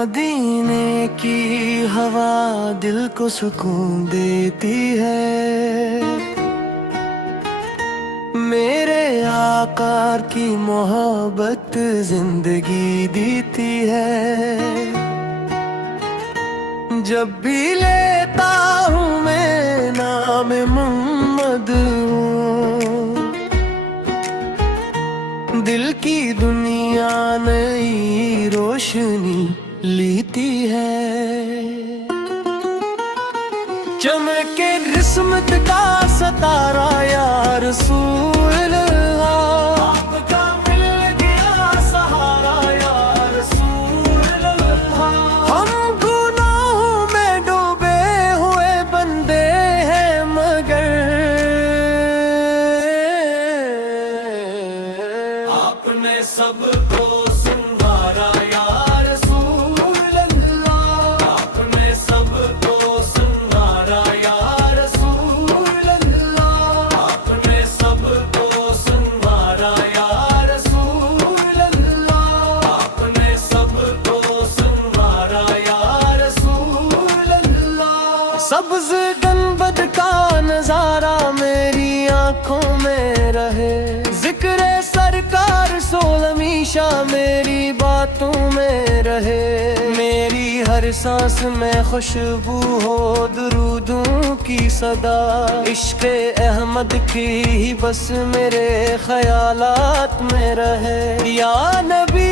مدینے کی ہوا دل کو سکون دیتی ہے، میرے آقا کی محبت زندگی دیتی ہے۔ جب بھی لیتا ہوں میں نام محمد، دل کی دنیا نئی روشنی لیتی ہے۔ چمکے قسمت کا ستارہ یا رسول اللہ، آپ کا مل گیا سہارا یا رسول اللہ۔ ہم گناہوں میں ڈوبے ہوئے بندے ہیں مگر آپ نے سب کو سنوارا یا رسول اللہ، آپ نے سب کو سنوارا یا رسول اللہ، آپ نے سب کو سنوارا یا رسول اللہ، آپ نے سب کو سنوارا یا رسول اللہ۔ سبز گنبد کا نظارہ میری آنکھوں میں رہے، ذکر سرکار سول ہمیشہ میری باتوں میں رہے، میری ہر سانس میں خوشبو ہو درودوں کی صدا، عشق احمد کی ہی بس میرے خیالات میں رہے۔ یا نبی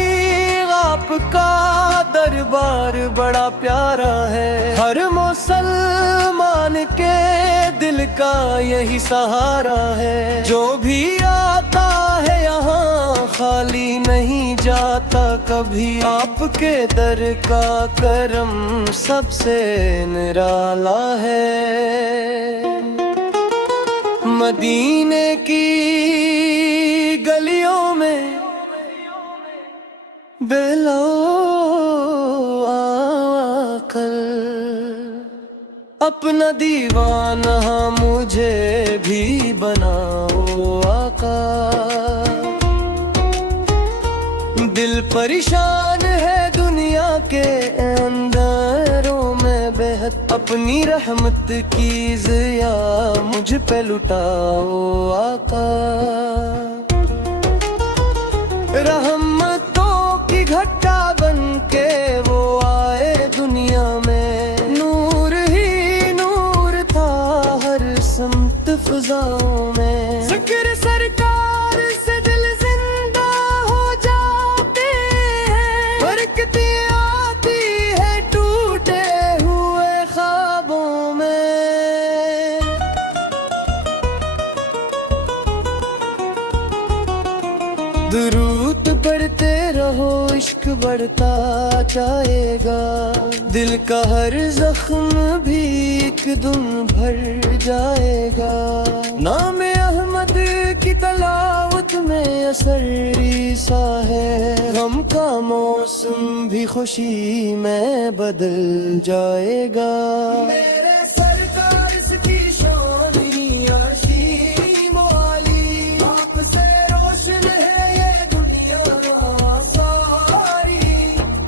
آپ کا دربار بڑا پیارا ہے، ہر مسلمان کے دل کا یہی سہارا ہے، جو بھی آتا ہے یہاں خالی نہیں جاتا کبھی، آپ کے در کا کرم سب سے نرالا ہے۔ مدینے کی گلیوں میں بلو آ کر اپنا دیوانہ مجھے بھی بناؤ آقا، دل پریشان ہے دنیا کے اندروں میں بے حد، اپنی رحمت کی ضیا مجھ پہ لٹاؤ آقا۔ رحمتوں کی گھٹا بن کے وہ آئے دنیا میں، نور ہی نور تھا ہر سمت فضاؤں میں، ذکر سرکار سے دل زندہ ہو جاتے ہیں، برکتیں آتی ہے ٹوٹے ہوئے خوابوں میں۔ درود پڑھتے رہو عشق بڑھتا جائے گا، دل کا ہر زخم بھی ایک دن بھر جائے گا، نام احمد کی تلاوت میں اثر سا ہے، غم کا موسم بھی خوشی میں بدل جائے گا۔ میرے سرکار کی شان عظیم و عالی، آپ سے روشن ہے یہ دنیا ساری،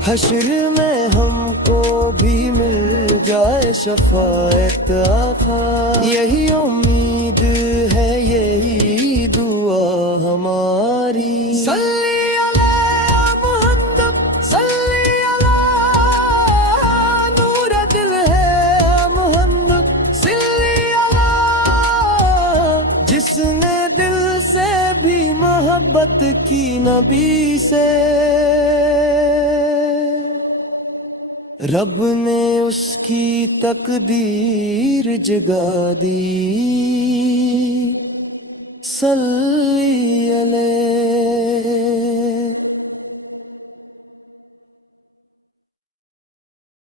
حشر میں ہم کو بھی مل جائے شفاعت آقا، یہی امید ہے یہی دعا ہماری۔ صلی علی محمد، صلی علی نور دل ہے محمد، صلی علی جس نے دل سے بھی محبت کی نبی سے، رب نے اس کی تقدیر جگا دی۔ صلی علیہ